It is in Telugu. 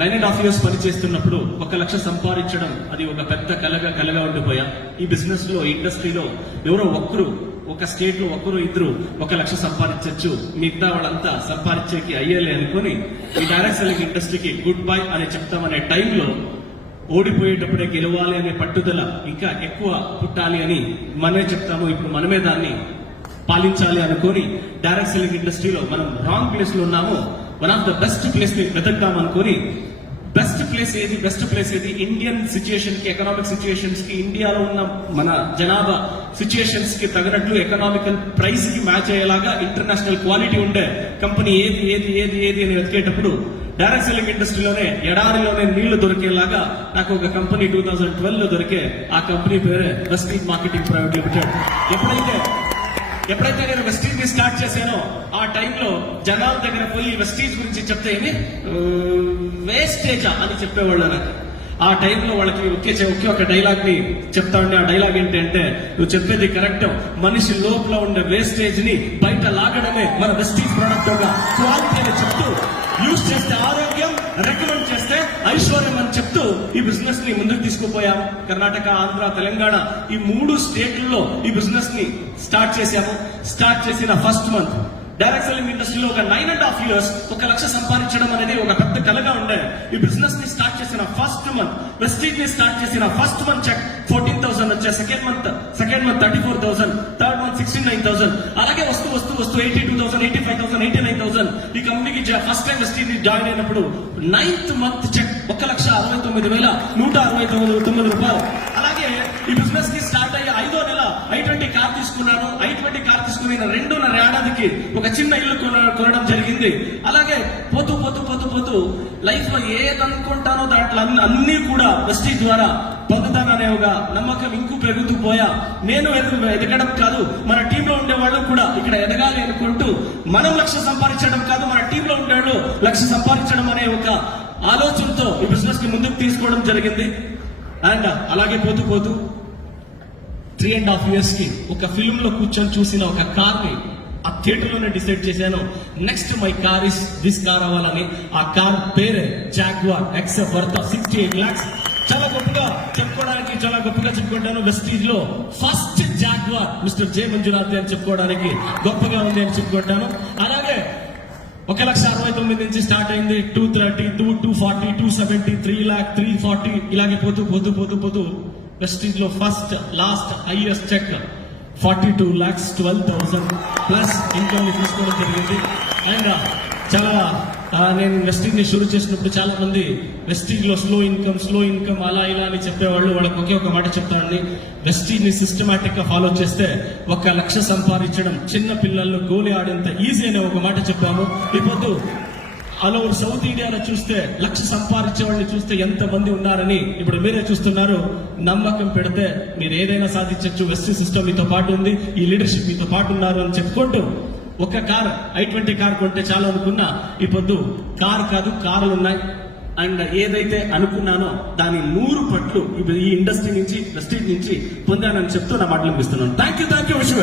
9.5 years పనిచేస్తున్నప్పుడు 1 లక్ష సంపాదించడం అది ఒక పెద్ద కలగా ఉండిపోయా. ఈ బిజినెస్ లో ఇండస్ట్రీలో ఎవరో ఒక స్టేట్ లో ఇద్దరు 1 లక్ష సంపాదించవచ్చు, మిగతా వాళ్ళంతా సంపాదించేకి అయ్యేలే అనుకుని ఈ డైరెక్ట్ సెల్లింగ్ ఇండస్ట్రీకి గుడ్ బై అని చెప్తామనే టైంలో ఓడిపోయేటప్పుడే గెలవాలి అనే పట్టుదల ఇంకా ఎక్కువ పుట్టాలి అని మనమే చెప్తాము. ఇప్పుడు మనమే దాన్ని పాలించాలి అనుకొని డైరెక్ట్ సెల్లింగ్ ఇండస్ట్రీలో మనం రాంగ్ ప్లేస్ లో ఉన్నాము. One of the best place ని వెతకడం అనుకుని బెస్ట్ ప్లేస్ ఏది ఇండియన్ సిచ్యుయేషన్ కి, ఎకనామిక్ సిచ్యుయేషన్స్ కి, ఇండియాలో ఉన్న మన జనాభా సిచ్యుయేషన్స్ కి తగినట్లు ఎకనామికల్ ప్రైస్ కి మ్యాచ్ అయ్యేలాగా ఇంటర్నేషనల్ క్వాలిటీ ఉండే కంపెనీ ఏది అని వెతికేటప్పుడు డైరెక్ట్ సెల్లింగ్ ఇండస్ట్రీలోనే ఎడారిలోనే నీళ్లు దొరికేలాగా నాకు ఒక కంపెనీ 2012 లో దొరికే. ఆ కంపెనీ పేరే వెస్టీజ్ మార్కెటింగ్ ప్రైవేట్ లిమిటెడ్. ఎప్పుడైతే నేను వెస్టీజ్ ని స్టార్ట్ చేశానో ఆ టైంలో జనాల దగ్గర పోయి వెస్టీజ్ గురించి చెప్తే వేస్టేజా అని చెప్పేవాళ్ళు నాకు. ఆ టైంలో వాళ్ళకి ఒకే ఒక డైలాగ్ ని చెప్తా ఉండే. ఆ డైలాగ్ ఏంటంటే, నువ్వు చెప్పేది కరెక్ట్, మనిషి లోపల ఉండే వేస్టేజ్ ని బయట లాగడమే మన వెస్టీజ్ ప్రొడక్ట్ ఒక క్వాలిటీ అని చెప్తూ, యూజ్ చేస్తే ఆరోగ్యం, రికమెండ్ చేస్తే ఐశ్వర్యం అని చెప్తూ ఈ బిజినెస్ ని ముందుకు తీసుకుపోయాం. కర్ణాటక, ఆంధ్ర, తెలంగాణ ఈ 3 స్టేట్లలో ఈ బిజినెస్ ని స్టార్ట్ చేశాము. స్టార్ట్ చేసిన ఫస్ట్ మంత్ డైరెక్ట్ సెల్లింగ్ ఇండస్ట్రీలో ఒక 9.5 years 1 లక్ష సంపాదించడం అనేది ఒక పెద్ద కలగా ఉండే. ఈ బిజినెస్ ని స్టార్ట్ చేసిన ఫస్ట్ మంత్, వెస్టీజ్ ని స్టార్ట్ చేసిన ఫస్ట్ మంత్ చెక్ 14,000 వచ్చే, సెకండ్ మంత్ 34,000, థర్డ్ మంత్ 69,000, అలాగే వస్తూ 82,000, 85,000, 89,000. ఈ కంపెనీకి ఫస్ట్ టైం వెస్టీజ్ జాయిన్ అయినప్పుడు 9th మంత్ చెక్ 1,69,169 రూపాయలు. అలాగే ఈ బిజినెస్ కి స్టార్ట్ అయ్యే 5వ నెల i20 కార్ తీసుకున్నాను. i20 కార్ తీసుకుని 2.5 ఏడాదికి ఒక చిన్న ఇల్లు కొనడం జరిగింది. అలాగే పోతూ లైఫ్ లో ఏదనుకుంటానో దాంట్లో అన్ని కూడా వెస్టీజ్ ద్వారా పొందుతాననే ఒక నమ్మకం ఇంకు పెరుగుతూ పోయా. నేను ఎదగడం కాదు, మన టీంలో ఉండే వాళ్ళు కూడా ఇక్కడ ఎదగాలి అనుకుంటూ మనం లక్ష సంపాదించడం కాదు, మన టీంలో ఉండేవాళ్ళు లక్ష సంపాదించడం అనే ఒక ఆలోచనతో ఈ బిజినెస్ కి ముందుకు తీసుకోవడం జరిగింది. అండ్ అలాగే పోతూ 3.5 years కి ఒక ఫిల్మ్ లో కూర్చొని చూసిన ఒక కార్ ని ఆ థియేటర్ లోనే డిసైడ్ చేశాను, next my car is this car అవ్వాలని. ఆ కార్ పేరే జాగ్వార్ XF వర్త్ 68 lakhs. చాలా గొప్పగా చెప్పుకుంటాను. వెస్టీజ్ లో ఫస్ట్ జాగ్వార్ మిస్టర్ జే మంజునాథ్ అని చెప్పుకోవడానికి గొప్పగా ఉంది అని చెప్పుకుంటాను. అలాగే 1,69,000 నుంచి స్టార్ట్ అయింది. 230, 240, 270, 3 lakh, 340 ఇలాగే పోతూ వెస్టీజ్ లో first last highest check 42,12,000 plus income ని తీసుకోవడం జరిగింది. అండ్ చాలా నేను వెస్టీజ్ ని షురూ చేసినప్పుడు చాలా మంది వెస్టీజ్ లో స్లో ఇన్కమ్ అలా ఇలా అని చెప్పేవాళ్ళు. వాళ్ళకి ఒకే ఒక మాట చెప్తానండి, వెస్టీజ్ ని సిస్టమాటిక్ గా ఫాలో చేస్తే 1 లక్ష సంపాదించడం చిన్న పిల్లల్లో గోలీ ఆడేంత ఈజీ అనే ఒక మాట చెప్పాము. ఇప్పుడు ఆల్ ఓవర్ సౌత్ ఇండియాలో చూస్తే లక్ష సంపాదించే వాళ్ళని చూస్తే ఎంత మంది ఉన్నారని ఇప్పుడు మీరే చూస్తున్నారు. నమ్మకం పెడితే మీరు ఏదైనా సాధించవచ్చు. వెస్టీజ్ సిస్టమ్ మీతో పాటు ఉంది, ఈ లీడర్షిప్ మీతో పాటు ఉన్నారు అని చెప్పుకుంటూ ఒక కార్ i20 కార్ కొంటే చాలా అనుకున్నా. ఈ పొద్దు కార్ కాదు, కార్లు ఉన్నాయి. అండ్ ఏదైతే అనుకున్నానో దాని 100 పట్లు ఈ ఇండస్ట్రీ నుంచి, వెస్టీజ్ నుంచి పొందానని చెప్తూ నా మాటలు ముగిస్తున్నాను. థ్యాంక్ యూ విశ్వ.